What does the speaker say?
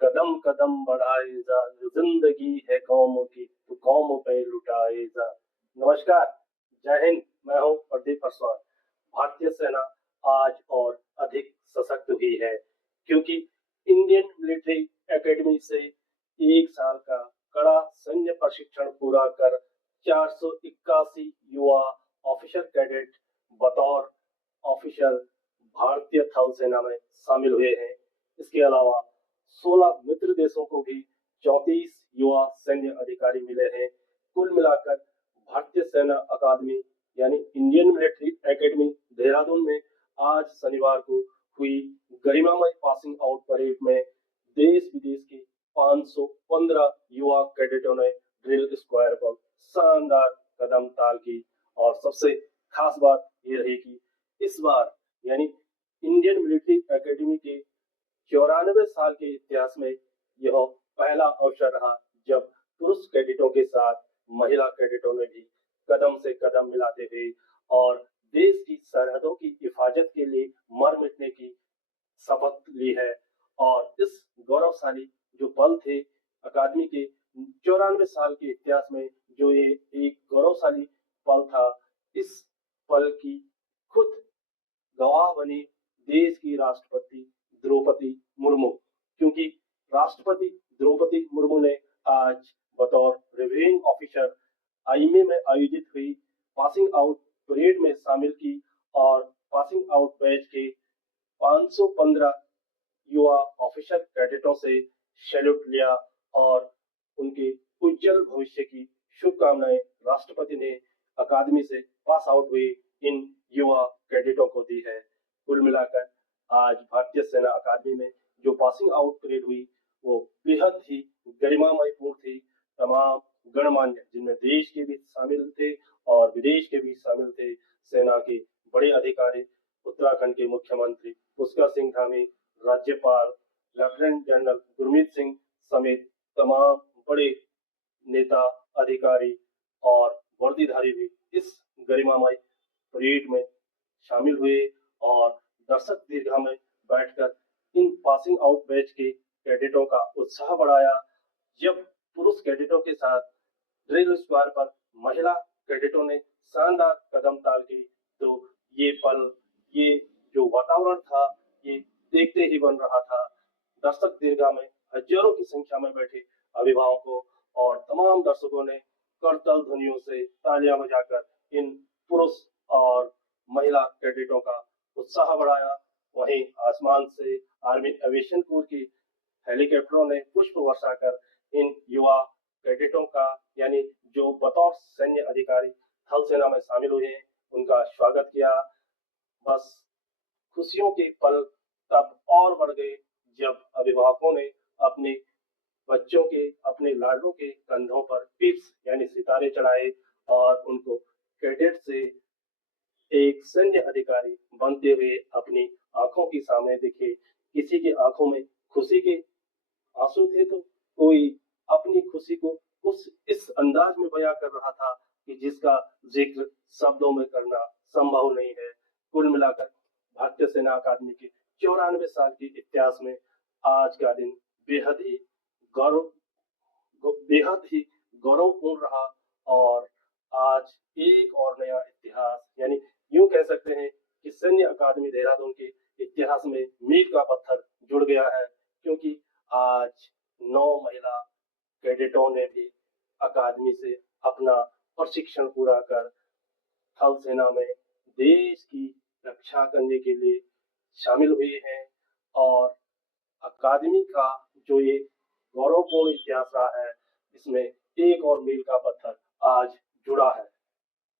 कदम कदम बढ़ाए जा, जिंदगी है कौमों की तो कौमों पे लुटाए जा। नमस्कार, जय हिंद। मैं हूं प्रदीप पासवान। भारतीय सेना आज और अधिक सशक्त हुई है क्योंकि इंडियन मिलिट्री एकेडमी से 1 साल का कड़ा सैन्य प्रशिक्षण पूरा कर 481 युवा ऑफिसर कैडेट बतौर ऑफिसर भारतीय थल सेना में शामिल हुए हैं। इसके अलावा 16 मित्र देशों को भी 34 युवा सैन्य अधिकारी मिले हैं। कुल मिलाकर भारतीय सेना अकादमी यानी इंडियन मिलिट्री एकेडमी देहरादून में आज शनिवार को हुई गरिमामय पासिंग आउट परेड में देश विदेश के 515 युवा कैडेटों ने ड्रिल स्क्वायर पर शानदार कदम ताल की। और सबसे खास बात ये रही कि इस बार यानी इंडियन मिलिट्री एकेडमी के 94 साल के इतिहास में यह पहला अवसर रहा जब पुरुष कैडेटों के साथ महिला कैडेटों ने भी कदम से कदम मिलाते हुए और देश की सरहदों की हिफाजत के लिए मर मिटने की शपथ ली है। और इस गौरवशाली जो पल थे अकादमी के 94 साल के इतिहास में, जो ये एक गौरवशाली पल था, इस पल की खुद गवाह बनी देश की राष्ट्रपति द्रौपदी मुर्मू, क्योंकि राष्ट्रपति द्रौपदी मुर्मू ने आज बतौर रिव्यूइंग ऑफिसर आईएमए में आयोजित हुई पासिंग आउट परेड में शामिल की और पासिंग आउट बैच के 515 युवा ऑफिसर कैडेटों से सैल्यूट लिया और उनके उज्जवल भविष्य की शुभकामनाएं राष्ट्रपति ने अकादमी से पास आउट हुए इन युवा कैडेटों को दी है। कुल मिलाकर आज भारतीय सेना अकादमी में जो पासिंग आउट परेड हुई वो बेहद ही गरिमामय पूर्ण थी। तमाम गणमान्य, जिनमें देश के भी शामिल थे और विदेश के भी शामिल थे, सेना के बड़े अधिकारी, उत्तराखंड के मुख्यमंत्री पुष्कर सिंह धामी, राज्यपाल लेफ्टिनेंट जनरल गुरमीत सिंह समेत तमाम बड़े नेता, अधिकारी और वर्दीधारी भी इस गरिमामय परेड में शामिल हुए और दर्शक दीर्घा में बैठकर इन पासिंग आउट बैच के कैडेटों का उत्साह बढ़ाया। जब पुरुष कैडेटों के साथ ड्रिल स्क्वायर पर महिला कैडेटों ने शानदार कदम ताल की, तो ये पल, ये जो वातावरण था, ये देखते ही बन रहा था। दर्शक दीर्घा में हजारों की संख्या में बैठे अभिभावकों और तमाम दर्शकों ने करताल ध्वनियों से तालियां बजाकर इन पुरुष और महिला कैडेटों का उत्साह बढ़ाया। वहीं आसमान से आर्मी एविएशन कोर की हेलीकॉप्टरों ने पुष्प वर्षा कर इन युवा कैडेटों का, यानी जो बतौर सैन्य अधिकारी थल सेना में शामिल हुए हैं, उनका स्वागत किया। बस खुशियों के पल तब और बढ़ गए जब अभिभावकों ने अपने बच्चों के, अपने लाडलों के कंधों पर पिप्स यानी सितारे चढ़ाए और उनको कैडेट से एक सैन्य अधिकारी बनते हुए अपनी आंखों के सामने दिखे। किसी की आंखों में खुशी के आंसू थे तो कोई अपनी खुशी को उस इस अंदाज में बयां कर रहा था कि जिसका जिक्र शब्दों में करना संभव नहीं है। कुल मिलाकर भारतीय सेना अकादमी के 94 साल के इतिहास में आज का दिन गौरव बेहद ही गौरवपूर्ण रहा। और आज एक और नया इतिहास, यानी यूं कह सकते हैं कि सैन्य अकादमी देहरादून के इतिहास में मील का पत्थर जुड़ गया है, क्योंकि आज 9 महिला कैडेटों ने भी अकादमी से अपना प्रशिक्षण पूरा कर थल सेना में देश की रक्षा करने के लिए शामिल हुए हैं। और अकादमी का जो ये गौरवपूर्ण इतिहास रहा है, इसमें एक और मील का पत्थर आज जुड़ा है।